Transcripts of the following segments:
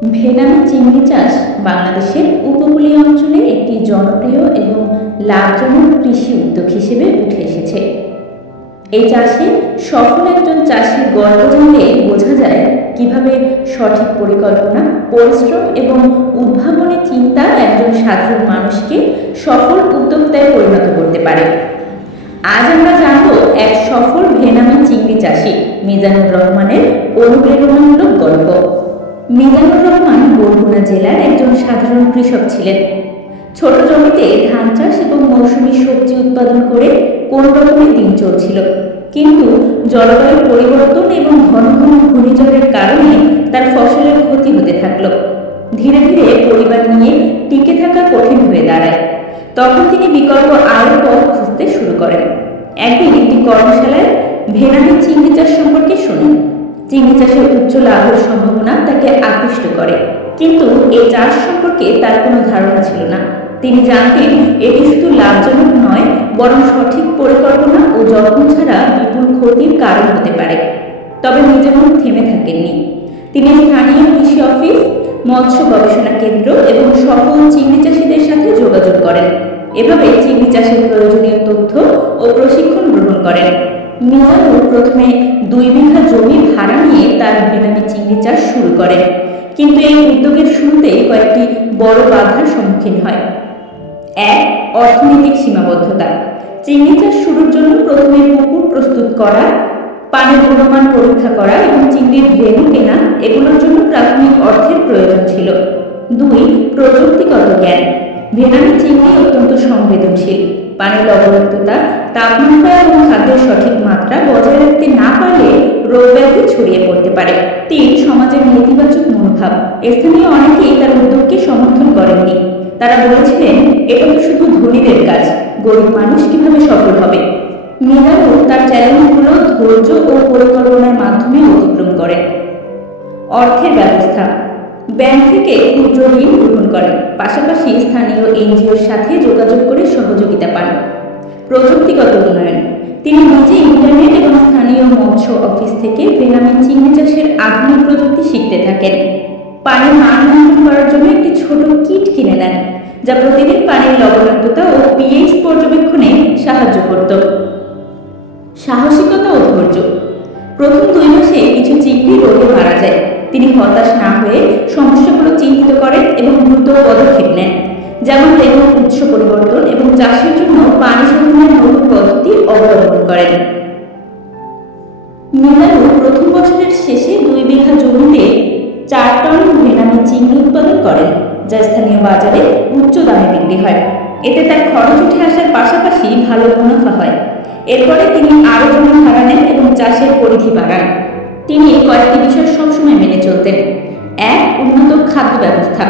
Vannamei চিংড়ি চাষ বাংলাদেশের উপকূলীয় অঞ্চলে একটি জনপ্রিয় এবং লাভজনক কৃষি উদ্যোগ হিসেবে উঠে এসেছে। এই চাষে সফল একজন চাষির গল্প জানলে বোঝা যায় কিভাবে সঠিক পরিকল্পনা, পরিশ্রম এবং উদ্ভাবনী চিন্তা একজন সাধারণ মানুষকে সফল উদ্যোক্তায় পরিণত করতে পারে। আজ আমরা জানব এক সফল ভেনামি চিংড়ি চাষি মিজানুর রহমানের অনুপ্রেরণামূলক গল্প। মিজানুর রহমান বরগুনা জেলার একজন সাধারণ কৃষক ছিলেন। ছোট জমিতে ধান চাষ এবং মৌসুমী সবজি উৎপাদন করে কোন রকমে দিন চলছিল, কিন্তু জলবায়ু পরিবর্তন এবং ঘন ঘন ঘূর্ণিঝড়ের কারণে তার ফসলের ক্ষতি হতে থাকল। ধীরে ধীরে পরিবার নিয়ে টিকে থাকা কঠিন হয়ে দাঁড়ায়। তখন তিনি বিকল্প আয়ের পথ খুঁজতে শুরু করেন। একদিন একটি কর্মশালায় ভেনামি চিংড়ি চাষ সম্পর্কে শুনেন। চিংড়ি চাষের উচ্চ লাভের সম্ভাবনা তাকে আকৃষ্ট করে, কিন্তু এই চাষ সম্পর্কে তার কোনো ধারণা ছিল না। তিনি জানতেন এটি শুধু লাভজনক নয়, বরং সঠিক পরিকল্পনা ও যত্ন ছাড়া বিপুল ক্ষতির কারণ হতে পারে। তবে যেমন থেমে থাকেননি। তিনি স্থানীয় কৃষি অফিস, মৎস্য গবেষণা কেন্দ্র এবং সফল চিংড়ি চাষীদের সাথে যোগাযোগ করেন। এভাবে চিংড়ি চাষের প্রয়োজনীয় তথ্য ও প্রশিক্ষণ গ্রহণ করেন। মিজানুর প্রথমে 2 বিঘা জমি ভাড়া নিয়ে তার ভেনামি চিংড়ি চাষ শুরু করেন, কিন্তু এই উদ্যোগের শুরুতেই কয়েকটি বড় বাধার সম্মুখীন হয়। 1. অর্থনৈতিক সীমাবদ্ধতা। চিংড়ি চাষ শুরুর জন্য প্রথমে পুকুর প্রস্তুত করা, পানির গুণমান পরীক্ষা করা এবং চিংড়ির রেণু কেনা, এগুলোর জন্য প্রাথমিক অর্থের প্রয়োজন ছিল। 2. প্রযুক্তিগত জ্ঞান। ভেনামি চিংড়ি অত্যন্ত সংবেদনশীল। পানির লবণাক্ততা, তাপমাত্রা এবং খাদ্যের সঠিক মাত্রা বজায় রাখতে না পারলে রোগ ব্যাধি ছড়িয়ে পড়তে পারে। 3. সমাজের নেতিবাচক মনোভাব। স্থানীয় অনেকেই তার উদ্যোগকে সমর্থন করেননি। তারা বলেছিলেন, এটা তো শুধু ধনীদের কাজ, গরিব মানুষ কিভাবে সফল হবে। মিজানুর তার চ্যালেঞ্জগুলো ধৈর্য ও পরিকল্পনার মাধ্যমে অতিক্রম করেন। অর্থের ব্যবস্থা। ব্যাংক থেকে ক্ষুদ্র ঋণ গ্রহণ করেন, পাশাপাশি স্থানীয় এনজিওর সাথে যোগাযোগ করে সহযোগিতা পান। প্রযুক্তিগত উন্নয়ন। তিনি নিজে ইন্টারনেট এবং স্থানীয় মৎস্য অফিস থেকে ভেনামি চিংড়ি চাষের আধুনিক প্রযুক্তি শিখতে থাকেন। পানির মান নিয়ন্ত্রণ করার জন্য একটি ছোট কিট কিনে নেন, যা প্রতিদিন পানির লবণাক্ততা ও পিএইচ পর্যবেক্ষণে সাহায্য করত। সাহসিকতা ও ধৈর্য। প্রথম 2 মাসে কিছু চিংড়ি রোগে মারা যায়। তিনি হতাশ না হয়ে সমস্যাগুলো চিহ্নিত করেন এবং দ্রুত পদক্ষেপ নেন, যেমন রেণুর উৎস পরিবর্তন এবং চাষের জন্য পানি শোধনের নতুন পদ্ধতি অবলম্বন করেন। মিজানুর প্রথম বছরের শেষে 2 বিঘা জমিতে 4 টন ভেনামি চিংড়ি উৎপাদন করেন, যা স্থানীয় বাজারে উচ্চ দামে বিক্রি হয়। এতে তার খরচ উঠে আসার পাশাপাশি ভালো মুনাফা হয়। এরপরে তিনি আরও জমি ভাড়া নেন এবং চাষের পরিধি বাড়ান। তিনি কয়েকটি বিষয় সবসময় মেনে চলতেন। 1. উন্নত খাদ্য ব্যবস্থা।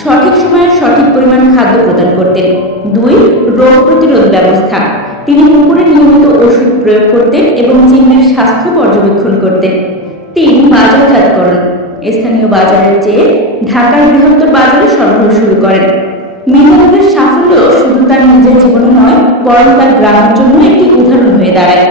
সঠিক সময়ে সঠিক পরিমাণ খাদ্য প্রদান করতেন। 2. রোগ প্রতিরোধ ব্যবস্থা। তিনি পুকুরে নিয়মিত ওষুধ প্রয়োগ করতেন এবং চিংড়ির স্বাস্থ্য পর্যবেক্ষণ করতেন। 3. বাজারজাতকরণ। স্থানীয় বাজারের চেয়ে ঢাকার বৃহত্তর বাজারে সরবরাহ শুরু করেন। মিজানুরের সাফল্য শুধু তার নিজের জীবনে নয়, বরং তার গ্রামের জন্য একটি উদাহরণ হয়ে দাঁড়ায়।